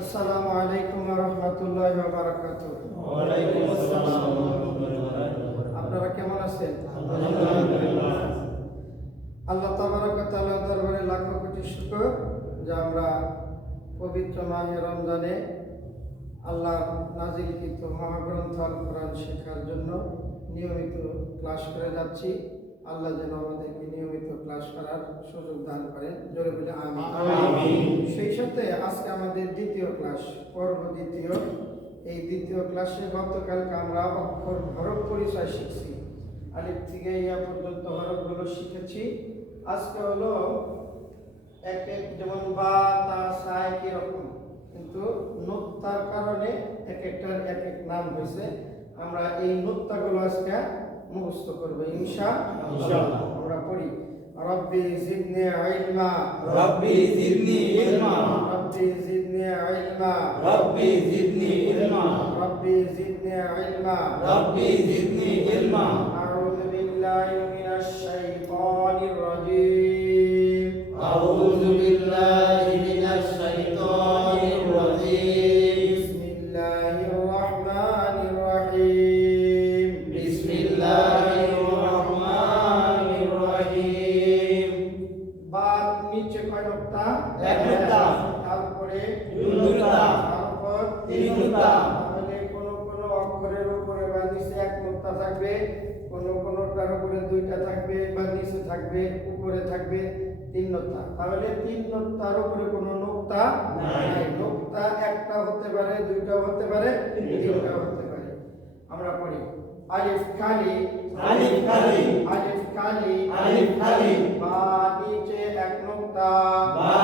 আসসালামু আলাইকুম ওয়া রাহমাতুল্লাহি ওয়া বারাকাতুহু। ওয়া আলাইকুম আসসালাম ওয়া রাহমাতুল্লাহি ওয়া বারাকাতুহু। আপনারা কেমন আছেন? আলহামদুলিল্লাহ। আল্লাহ তাবারক ওয়া তাআলার দরবারে লাখো কোটি শুকর যে আমরা পবিত্র মাহে রমজানে আল্লাহর নাজিলকৃত মহাগ্রন্থ আল কোরআন শেখার জন্য নিয়মিত ক্লাস করে যাচ্ছি। আল্লাহ যেন আমাদেরকে নিয়মিত ক্লাস করার সুযোগ দান করেন, জোরে বলে আমিন। সেই সাথে আজকে আমাদের দ্বিতীয় ক্লাস, পর্ব দ্বিতীয়। এই দ্বিতীয় ক্লাসে গতকালকে আমরা অক্ষর হরফ পরিচয় শিখছি, আলিফ থেকে ইয়া পর্যন্ত হরফগুলো শিখেছি। আজকে হলো এক এক, যেমন বা তা সা একই রকম, কিন্তু নুক্তার কারণে এক একটার এক এক নাম হয়েছে। আমরা এই নুক্তাগুলো আজকে মুখস্থ করবো ইনশাআল্লাহ। আমরা পড়ি রব্বি জিদনি ইলমা, রব্বি জিদনি ইলমা, রব্বি জিদনি ইলমা, রব্বি জিদনি ইলমা, রব্বি জিদনি ইলমা, রব্বি জিদনি ইলমা। আউযু বিল্লাহি মিনাশ শাইতানির রাজীম, আউযু বিল্লাহি মিনাশ শাইতানির রাজীম। বিসমিল্লাহির রহমানির রহিম, বিসমিল্লাহির রহমানির রহিম। বা নিচে কয় নুক্তা? এক নুক্তা। তারপরে দুই নুক্তা। তারপর তিন নুক্তা। তাহলে কোন কোন অক্ষরের উপরে বা নিচে এক নুক্তা থাকবে, কোনটার উপরে দুইটা থাকবে, বা নিচে থাকবে, উপরে থাকবে তিন নুক্তা। তাহলে তিন নুক্তার উপরে কোনো নুক্তা নাই। নুক্তা একটা হতে পারে, দুইটা হতে পারে, তিনটা হতে পারে। আমরা পড়ি আলিফ খালি, আলিফ খালি, আলিফ খালি, আলিফ খালি। বা নিচে এক নুক্তা, বা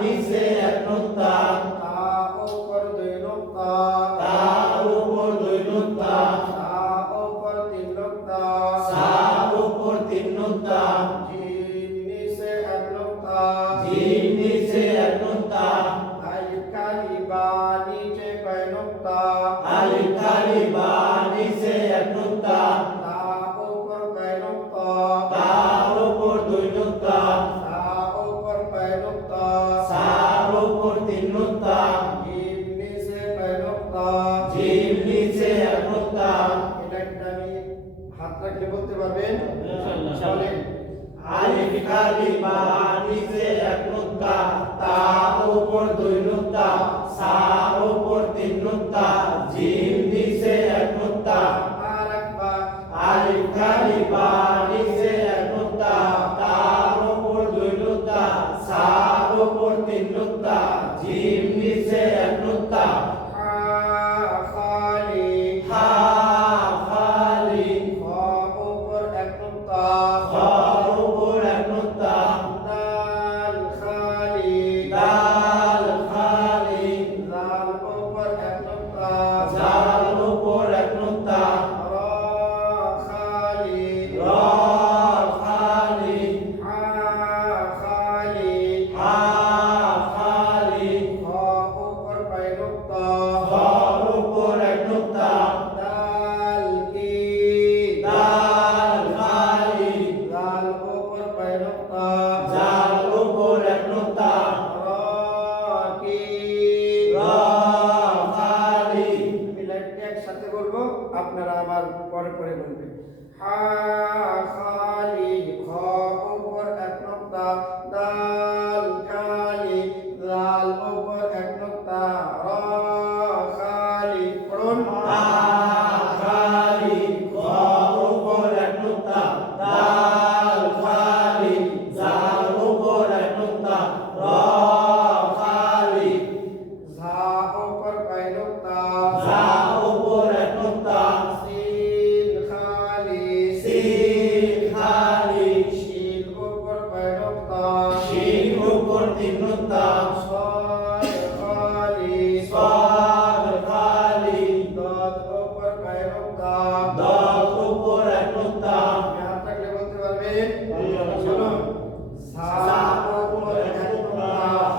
নিচে এক নুক্তা, তা উপর দুই নুক্তা, তার উপর দুই নুক্তা, সা উপর তিন নুক্তা, সা উপর তিন নুক্তা, জিম নিচে এক নুক্তা, জিম নিচে এক নুক্তা, আলিফ খালি বা নিচে কয় নুক্তা, আলিফ খালি। বা নিচে এক নুক্তা, তা উপর কয় নুক্তা, তার উপর দুই নুক্তা, সা উপর কয় নুক্তা, সার উপর তিন নুক্তা, জিম নিচে কয় নুক্তা। জিম নিচে এক নুক্তা। এটা একটা আমি হাত রাখলে বলতে পারবেন? ইনশাআল্লাহ। বলেন আলিফ খালি, বা নিচে এক নুক্তা, তার উপর দুই নুক্তা, সার উপর তিন নুক্তা, জিম নিচে এক নুক্তা। আর একবার আলিফ খালি, বা নিচে এক নুক্তা, তার উপর দুই নুক্তা, সার উপর তিন নুক্তা, জিম নিচে এক নুক্তা। হা খালি, হা খালি, খ উপর এক নুক্তা, খার উপর এক নুক্তা, দাল খালি, দাল খালি, লাল উপর এক নুক্তা, জাল উপর এক নুক্তা, র খালি, র খালি, হা খালি, হা খালি, খ উপর কয় নুক্তা, খার উপর এক নুক্তা, দাল কি, দাল খালি, লাল উপর কয় নুক্তা, জাল উপর এক নুক্তা, র কি। র খালি। আমি লাইনটা একসাথে বলবো, আপনারা আমার পরে পরে বলবেন। হা খালি, খ উপর এক নুক্তা, দাল খালি, লাল উপর এক নুক্তা, র খালি। পড়ুন হা খালি, খার উপর এক নুক্তা, দাল খালি, জাল উপর এক নুক্তা, র খালি, ঝা উপর কয় নুক্তা, জা উপর এক নুক্তা, সিন খালি, সিন খালি, শিন উপর কয় নুক্তা, শিন উপর তিন নুক্তা, صاد خالي সাদ খালি, ضاد উপর কয় নুক্তা, দল উপর এক নুক্তা, আপনি হাত রাখলে বলতে পারবেন? চলুন জা ঝা উপর এক নুক্তা,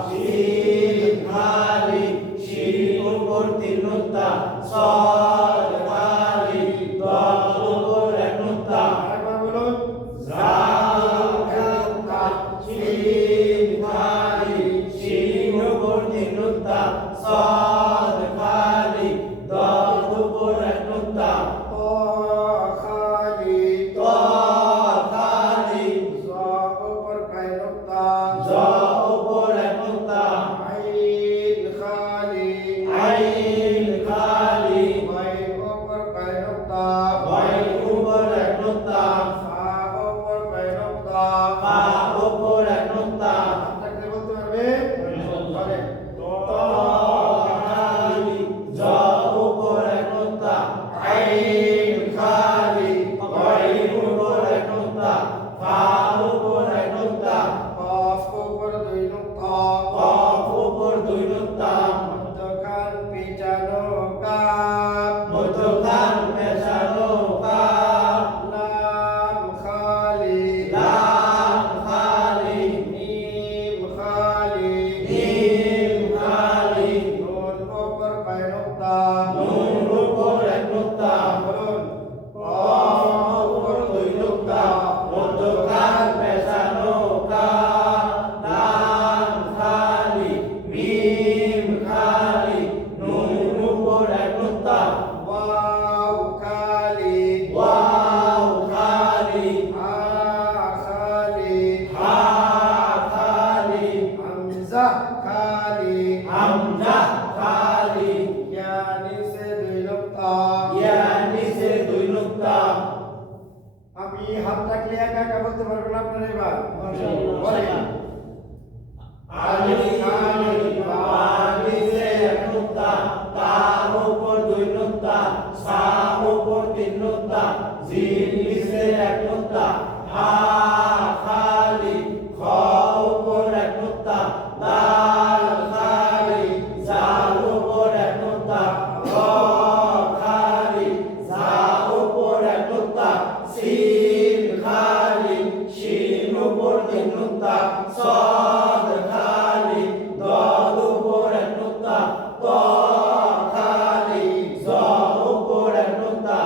শিন খালি, শিন উপর তিন নুক্তা, সাদ খালি, দল উপর এক নুক্তা, আরেকবার বলুন জা এক নুক্তা, শিন খালি, শিন উপর তিন নুক্তা, নুক্তা সাদ খালি দাল উপর এক নুক্তা ত খালি ত খালি জ উপর কয় নুক্তা জ উপর এক নুক্তা আইন খালি আইন খালি ওয়াই উপর কয় নুক্তা ওয়াই উপর এক নুক্তা ফা উপর কয় নুক্তা ফা উপর এক নুক্তা আপনাকে বলতে পারবে বলে ত খালি জ উপর এক নুক্তা আইন খালি ওয়াই উপর এক নুক্তা ফা উপর এক নুক্তা কফ উপর দুই নুক্তা কফ উপর দুই নুক্তা দোকান পিটানো কাপ মধ্যখান পেছানো কাপ লাম খালি লাম খালি মিম খালি মিম খালি নুন উপর কয় নুক্তা নুন উপর এক নুক্তা বলুন কফ উপর দুই নুক্তা মধ্যখান পেছানো কাপ লাম খালি মিম খালি নুন উপর এক নুক্তা ওয়াও খালি ওয়াও খালি হা খালি হা খালি হামজা খালি হামজা খালি ইয়া নিচে দুই নুক্তা ইয়া নিচে দুই নুক্তা আমি হাত রাখলে একা একা বলতে পারবেন আপনারা এবার মাশাআল্লাহ। বলেন আলিফ খালি বা নিচে এক নুক্তা তা উপর দুই নুক্তা সা উপর তিন নুক্তা জিম নিচে এক নুক্তা হা খালি খ উপর এক নুক্তা দাল খালি জাল উপর এক নুক্তা র খালি জা উপর এক নুক্তা সিন খালি শিন উপর তিন নুক্তা সাদ খালি দাল উপর এক নুক্তা ত খালি জ উপর এক নুক্তা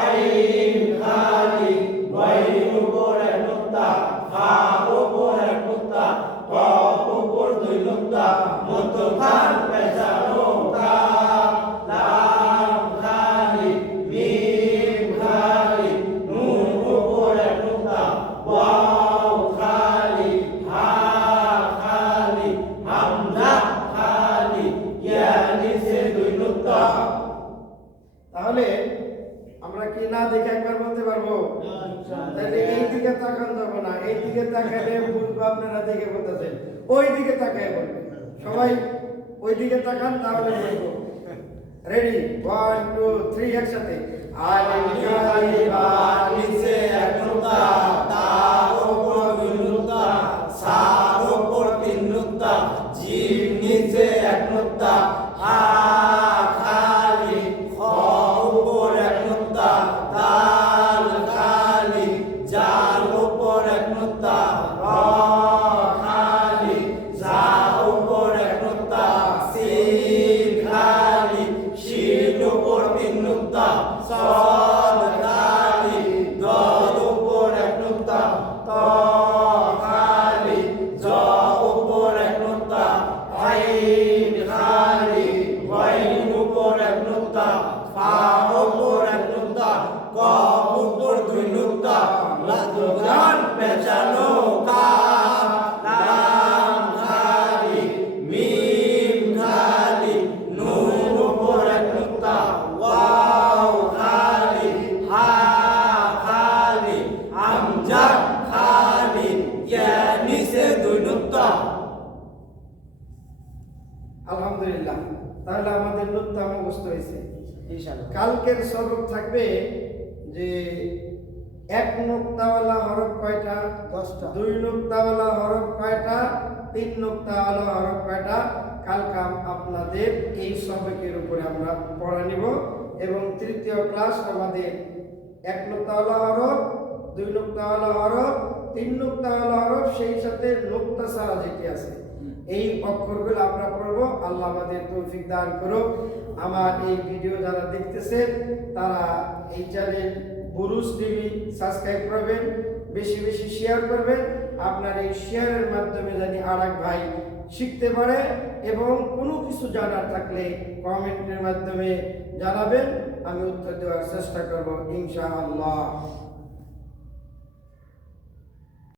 আইন খালি ওয়াইন উপর এক নুক্তা হা উপর এক নুক্তা কফ উপর দুই নুক্তা মধ্যখান পেছানো কাপ লাম খালি মিম খালি নুন উপর এক নুক্তা ওয়াও খালি হা খালি হামজা খালি ইয়া নিচে দুই নুক্তা তাহলে আমরা কি না দেখে একবার বলতে পারবো তাহলে এই দিকে তাকান যাবো না এই দিকে তাকালে বুঝবো আপনারা দিকে বলতেছেন ওই দিকে তাকায় বলবেন সবাই ওই দিকে তাকান তাহলে বলবো রেডি 1 2 3 একসাথে আলিফ খালি বা নিচে এক নুক্তা তা উপর দুই নুক্তা সা উপর তিন নুক্তা জিম নিচে এক নুক্তা হা খালি খ উপর এক নুক্তা দাল খালি জাল উপর এক নুক্তা র খালি জা উপর এক নুক্তা সিন খালি শিন উপর তিন নুক্তা সাদ খালি দাল উপর এক নুক্তা ত খালি জ উপর এক নুক্তা আইন খালি ওয়াইন উপর এক নুক্তা ফা উপর এক নুক্তা কফ উপর দুই নুক্তা লাগান পেছানো কাপ লাম খালি মিম খালি নুন উপর এক নুক্তা ওয়াও খালি হা খালি হামজা খালি ইয়া নিচে দুই নুক্তা আলহামদুলিল্লাহ তাহলে আমাদের নুক্তা মুখস্থ হয়েছে ইনশাআল্লাহ কালকের সবক থাকবে যে এক নুক্তাওয়ালা হরফ কয়টা 10টা দুই নুক্তাওয়ালা হরফ কয়টা তিন নুক্তাওয়ালা হরফ কয়টা কালকে আপনাদের এই সবকের উপরে আমরা পড়া নিব এবং তৃতীয় ক্লাস আমাদের এক নুক্তাওয়ালা হরফ দুই নুক্তাওয়ালা হরফ তিন নুক্তাওয়ালা হরফ সেই সাথে নুক্তা ছাড়া যেটি আছে এই অক্ষরগুলো আমরা পড়বো আল্লাহ আমাদের তৌফিক দান করুক আমার এই ভিডিও যারা দেখতেছেন তারা এই চ্যানেল বুরুজ টিভি সাবস্ক্রাইব করবেন বেশি বেশি শেয়ার করবেন আপনার এই শেয়ারের মাধ্যমে জানি আরেক ভাই শিখতে পারে, এবং কোনো কিছু জানার থাকলে কমেন্টের মাধ্যমে জানাবেন, আমি উত্তর দেওয়ার চেষ্টা করব ইনশাআল্লাহ।